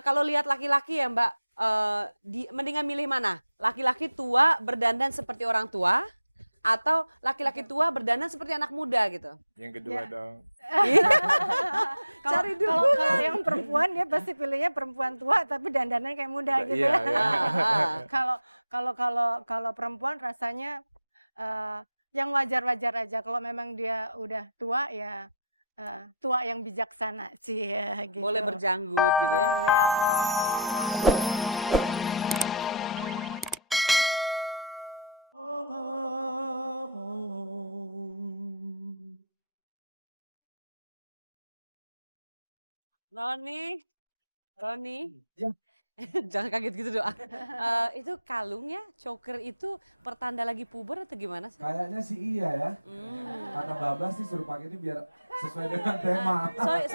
Kalau lihat laki-laki ya Mbak, mendingan milih mana? Laki-laki tua berdandan seperti orang tua atau laki-laki tua berdandan seperti anak muda gitu? Yang kedua Ya. dong. Iya. Kalau Cari kalau dukungan. kalau yang perempuan dia pasti pilihnya perempuan tua tapi dandannya kayak muda gitu Iya, ya. iya. Kalau kalau kalau kalau perempuan rasanya yang wajar-wajar aja. Kalau memang dia udah tua ya tua yang bijaksana sih ya gitu. Boleh berjanggut gitu ya. Boleh. Roni, Roni, Ya, jangan kaget gitu doang. Itu kalung ya, choker itu pertanda lagi puber atau gimana sih? kayaknya sih iya ya. Hmm. Kata Babas sih suruh pakai ini biar sesuai dengan tema. Sorry,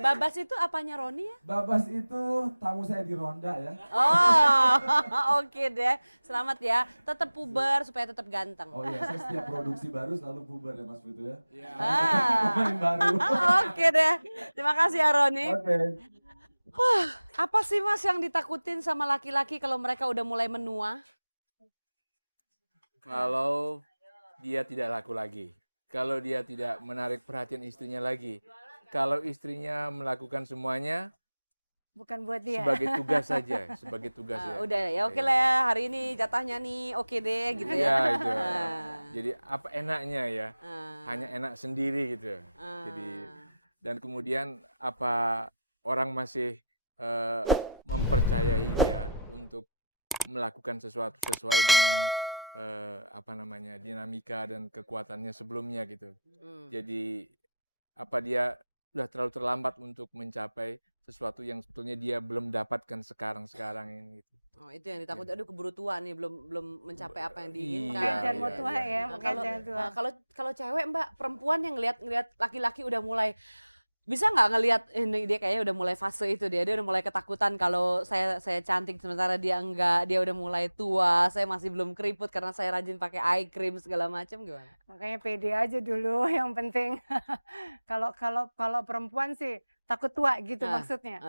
Babas itu apanya Roni ya? Babas itu tamu saya di Ronda ya. Oh, oke deh. Selamat ya. Tetap puber supaya tetap ganteng. Oh iya, saya setiap produksi baru selalu puber ya Mas Putu ya. Ah, Pemain baru. oke deh. Terima kasih ya Roni. Oke. Apa sih Mas yang ditakutin sama laki-laki kalau mereka udah mulai menua? Kalau dia tidak laku lagi, kalau dia tidak menarik perhatian istrinya lagi, kalau istrinya melakukan semuanya Bukan buat dia. sebagai tugas saja, sebagai tugas ya. Udah ya, oke lah ya. Hari ini jatahnya nih oke deh gitu ya. Ya itu. Ah. Jadi apa enaknya ya? Ah. Hanya enak sendiri gitu. Ah. Jadi dan kemudian apa orang masih mempercayai dia untuk melakukan sesuatu sesuai dengan apa namanya dinamika dan kekuatannya sebelumnya gitu. Jadi apa dia sudah terlalu terlambat untuk mencapai sesuatu yang sebetulnya dia belum dapatkan sekarang ini gitu. Oh, itu yang ditakuti. Aduh, keburu tua nih, belum mencapai apa yang diinginkan. Iya, Jangan mau iya, tua iya, ya, iya. makanya jangan tua. Kalau cewek Mbak, perempuan yang ngelihat laki-laki udah mulai bisa nggak ngelihat ini dia kayaknya udah mulai fase itu dia udah mulai ketakutan kalau saya cantik sementara dia enggak, dia udah mulai tua, saya masih belum keriput karena saya rajin pakai eye cream segala macam gimana? Makanya pede aja dulu yang penting. Kalau kalau perempuan sih takut tua gitu maksudnya.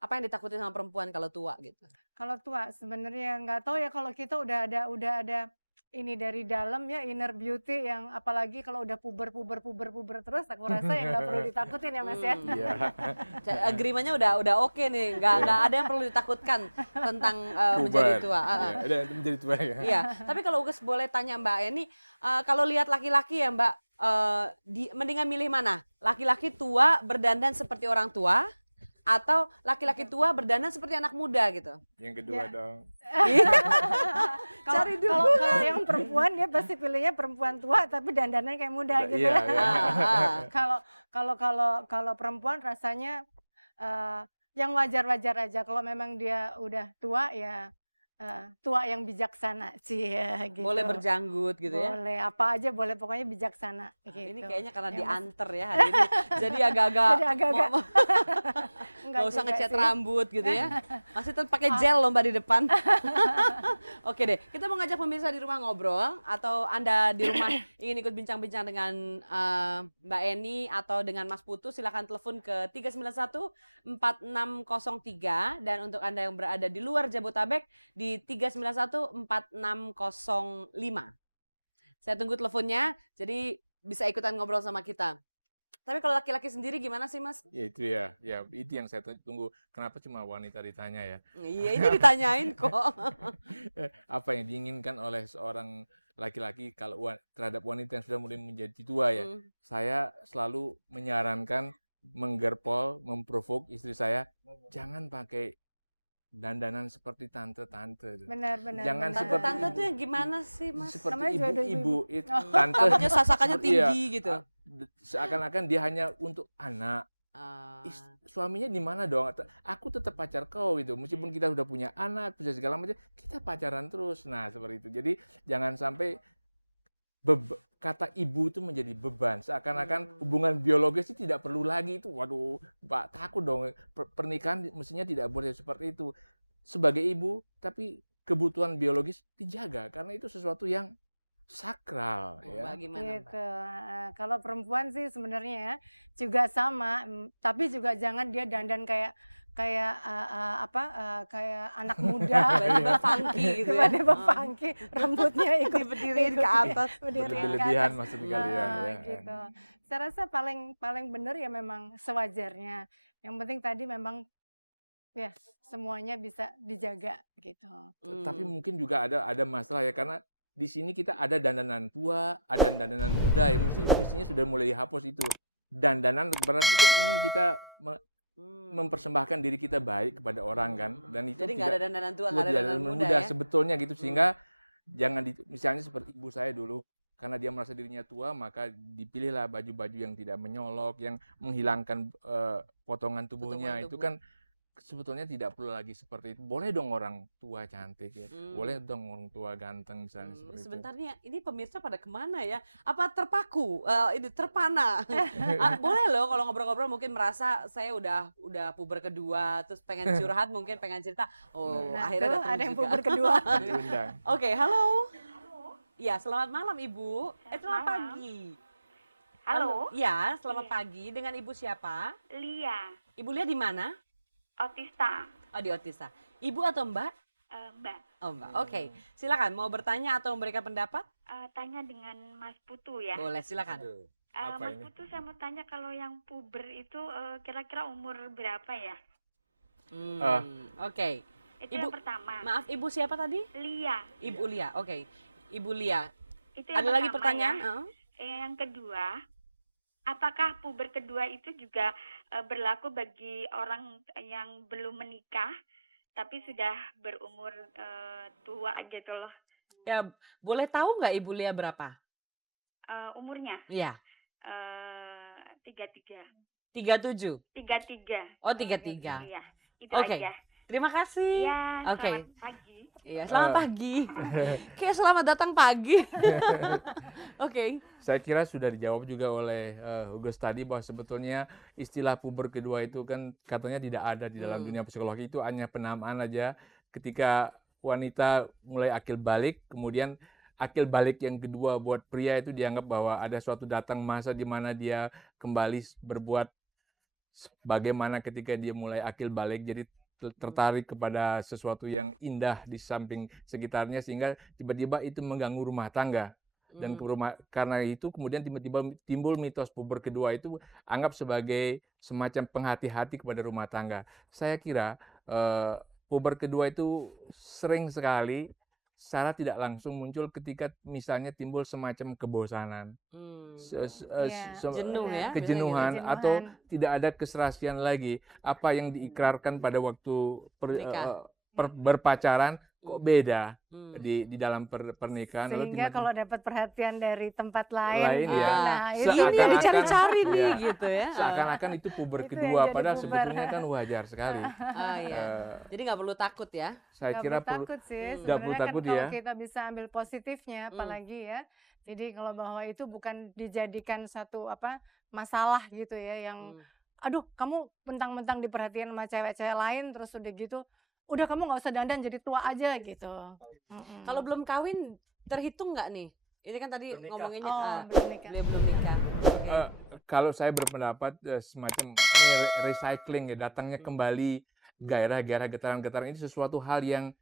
Apa yang ditakutin sama perempuan kalau tua gitu? Kalau tua sebenarnya nggak tahu ya kalau kita udah ada ini dari dalam ya inner beauty yang apalagi kalau udah puber terus aku rasa ya nggak perlu ditakutin ya Mas ya. Iya. Agreementnya udah oke nih, nggak ada yang perlu ditakutkan tentang menjadi tua. Ada menjadi tua ya. Iya, tapi kalau Uges boleh tanya Mbak Eni, kalau lihat laki-laki ya Mbak, mendingan milih mana? Laki-laki tua berdandan seperti orang tua atau laki-laki tua berdandan seperti anak muda gitu? Yang kedua Ya. dong. Cari Kalau dukungan. yang perempuan dia pasti pilihnya perempuan tua tapi dandannya kayak muda gitu Iya, ya. iya. Kalau perempuan rasanya yang wajar-wajar aja. Kalau memang dia udah tua ya tua yang bijaksana sih ya gitu. Boleh berjanggut gitu ya? Boleh apa aja boleh pokoknya bijaksana gitu. Ini kayaknya karena Yang diantar ya hari ini, jadi agak-agak Jadi agak-agak. nggak usah juga ngecat sih. rambut gitu ya. Masih tetap pakai gel loh Mbak di depan. Oke deh, kita mau ngajak pemirsa di rumah ngobrol atau Anda di rumah ingin ikut bincang-bincang dengan Mbak Eni atau dengan Mas Putu, silakan telepon ke 391-4603 dan untuk Anda yang berada di luar Jabotabek di 391-4605. Saya tunggu teleponnya, jadi bisa ikutan ngobrol sama kita. Tapi kalau laki-laki sendiri gimana sih Mas? Ya itu ya, itu yang saya tunggu. Kenapa cuma wanita ditanya ya? Iya, ini ditanyain kok. Apa yang diinginkan oleh seorang laki-laki kalau terhadap wanita yang sudah mulai menjadi tua ya? Saya selalu menyarankan, menggerpol, memprovok istri saya, jangan pakai dandanan seperti tante-tante. Benar. Jangan benar. seperti Tante ibu. tuh yang gimana sih Mas? Seperti Namanya juga ada ibu-ibu, ibu. tante. Rambutnya sasakannya Seperti, iya, tinggi gitu. Seakan-akan dia hanya untuk anak. Suaminya di mana dong? Aku tetap pacar kau gitu. Meskipun kita udah punya anak, punya segala macam, kita pacaran terus. Nah, seperti itu. Jadi jangan sampai kata ibu itu menjadi beban. Seakan-akan hubungan biologis itu tidak perlu lagi itu. Waduh, Pak, takut dong. Pernikahan mestinya tidak boleh seperti itu. Sebagai ibu, tapi kebutuhan biologis dijaga karena itu sesuatu yang sakral ya. Mbak gimana, Mbak? Gitu. Kalau perempuan sih sebenarnya ya juga sama, tapi juga jangan dia dandan kayak kayak kayak anak muda, Tiba-tiba funky gitu ya. tiba-tiba funky, rambutnya ikut Berdiriin ke atas. berdiriin ke Berlebihan atas. maksud kalian ya. Gitu. Saya rasa paling paling benar ya memang sewajarnya. Yang penting tadi memang ya semuanya bisa dijaga gitu. Tapi mungkin juga ada masalah ya, karena di sini kita ada dandanan tua, ada dandanan muda ya, mestinya sudah mulai dihapus itu. Dandanan berarti kan ingin kita mempersembahkan diri kita baik kepada orang kan, dan itu Jadi nggak ada dandanan tua, nggak ada tidak dandanan muda muda ya. sebetulnya gitu, sehingga jangan misalnya seperti ibu saya dulu, karena dia merasa dirinya tua maka dipilihlah baju-baju yang tidak menyolok, yang menghilangkan potongan tubuhnya. Potongan Itu tubuh. kan sebetulnya tidak perlu lagi seperti itu. Boleh dong orang tua cantik ya, boleh dong orang tua ganteng misalnya seperti itu. Sebentar nih, ini pemirsa pada kemana ya? Apa terpaku? Ini terpana? Boleh loh kalau ngobrol-ngobrol mungkin merasa saya udah puber kedua, terus pengen curhat mungkin pengen cerita. Oh, Nah, akhirnya tuh datang ada yang juga. puber kedua. Diundang. Oke, halo. Ya, selamat malam Ibu. Selamat malam. pagi. Halo, Ya, selamat Iya. pagi. Dengan Ibu siapa? Lia, Ibu Lia di mana? Otista, Oh, di Otista. Ibu atau Mbak? Mbak. Oh, Mbak. Oke. Silakan mau bertanya atau memberikan pendapat? Tanya dengan Mas Putu ya. Boleh, silakan. Aduh, apa Mas ini? Putu, saya mau tanya kalau yang puber itu kira-kira umur berapa ya? Oke. Itu Ibu, yang pertama. Maaf, Ibu siapa tadi? Lia. Ibu Lia. Oke. Ibu Lia. Itu yang Ada lagi pertama pertanyaan? ya. Yang kedua, apakah puber kedua itu juga berlaku bagi orang yang belum menikah tapi sudah berumur tua gitu loh? Ya, boleh tahu nggak Ibu Lia berapa? Umurnya Iya, 33. 37. 33. Oh, 33. Iya, itu Oke. aja. Terima kasih. Iya, Oke. selamat pagi. Iya, selamat pagi. Kayak selamat datang pagi. Oke. Saya kira sudah dijawab juga oleh Hugus tadi, bahwa sebetulnya istilah puber kedua itu kan katanya tidak ada di dalam dunia psikologi, itu hanya penamaan aja ketika wanita mulai akil balik, kemudian akil balik yang kedua buat pria itu dianggap bahwa ada suatu datang masa di mana dia kembali berbuat bagaimana ketika dia mulai akil balik, jadi tertarik kepada sesuatu yang indah di samping sekitarnya, sehingga tiba-tiba itu mengganggu rumah tangga. Dan karena itu kemudian tiba-tiba timbul mitos puber kedua itu anggap sebagai semacam penghati-hati kepada rumah tangga. Saya kira puber kedua itu sering sekali secara tidak langsung muncul ketika misalnya timbul semacam kebosanan, Jenuh ya. kejenuhan, atau tidak ada keserasian lagi. Apa yang diikrarkan pada waktu berpacaran kok beda di dalam pernikahan. Lalu Sehingga kalau dapat perhatian dari tempat lain, ya. nah Ini yang dicari-cari nih gitu ya. Seakan-akan itu puber Itu yang kedua, jadi padahal puber. sebetulnya kan wajar sekali. Oh iya. Jadi nggak perlu takut ya. Saya Nggak kira perlu takut sih. nggak perlu Sebenarnya kan takut kalau ya. kita bisa ambil positifnya, apalagi ya. Jadi kalau bahwa itu bukan dijadikan satu masalah gitu ya, yang aduh kamu mentang-mentang diperhatiin sama cewek-cewek lain terus udah gitu, udah kamu nggak usah dandan jadi tua aja gitu. Kalau belum kawin terhitung nggak nih? Ini kan tadi ngomonginnya belum nikah. belum nikah. Oke. Kalau saya berpendapat semacam recycling ya, datangnya kembali gairah-gairah, getaran-getaran ini sesuatu hal yang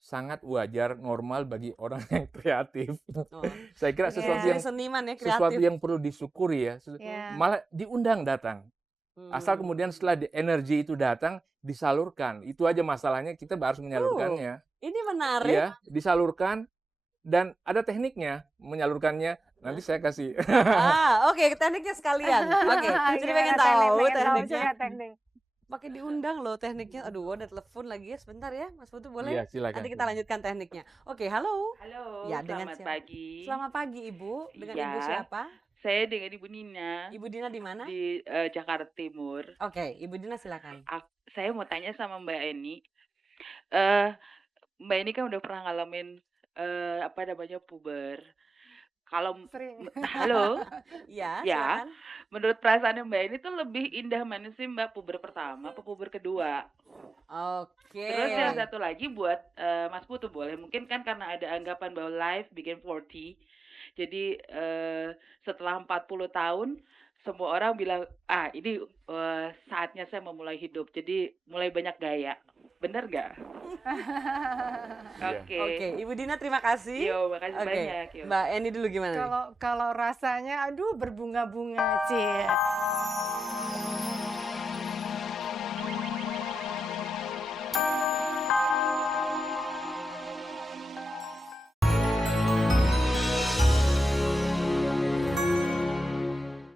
sangat wajar, normal bagi orang yang kreatif. Saya kira sesuatu yang seniman ya, sesuatu kreatif. yang perlu disyukuri ya. Malah diundang datang. Asal kemudian setelah energi itu datang disalurkan. Itu aja masalahnya, kita harus menyalurkannya. Ini menarik. Ya, disalurkan dan ada tekniknya menyalurkannya. Nanti saya kasih. Oke, tekniknya sekalian. Oke, jadi pengen tahu tekniknya. Pakai diundang loh tekniknya. Aduh, ada telepon lagi ya, sebentar ya, Mas Putu boleh? Iya, silakan. Nanti kita lanjutkan tekniknya. Oke, halo. Halo, Ya, dengan selamat siapa? pagi. Selamat pagi Ibu. Dengan Iya. Ibu siapa? Saya dengan Ibu Nina Ibu Dina di mana? di Jakarta Timur. Oke, Ibu Dina silakan. Saya mau tanya sama Mbak Eni. Mbak Eni kan udah pernah ngalamin puber. Kalau halo, Iya, ya, silakan. menurut perasaan Mbak Eni tuh lebih indah mana sih Mbak, puber pertama apa puber kedua? Oke. Terus yang satu lagi buat Mas Putu boleh, mungkin kan karena ada anggapan bahwa life begin 40. Jadi setelah 40 tahun semua orang bilang, ah ini saatnya saya memulai hidup. Jadi mulai banyak gaya. Bener nggak? Iya. Oke. Oke, Ibu Dina terima kasih. Yo, makasih Oke, banyak. Yo. Mbak Eni dulu gimana nih? Kalau rasanya aduh berbunga-bunga, Cie.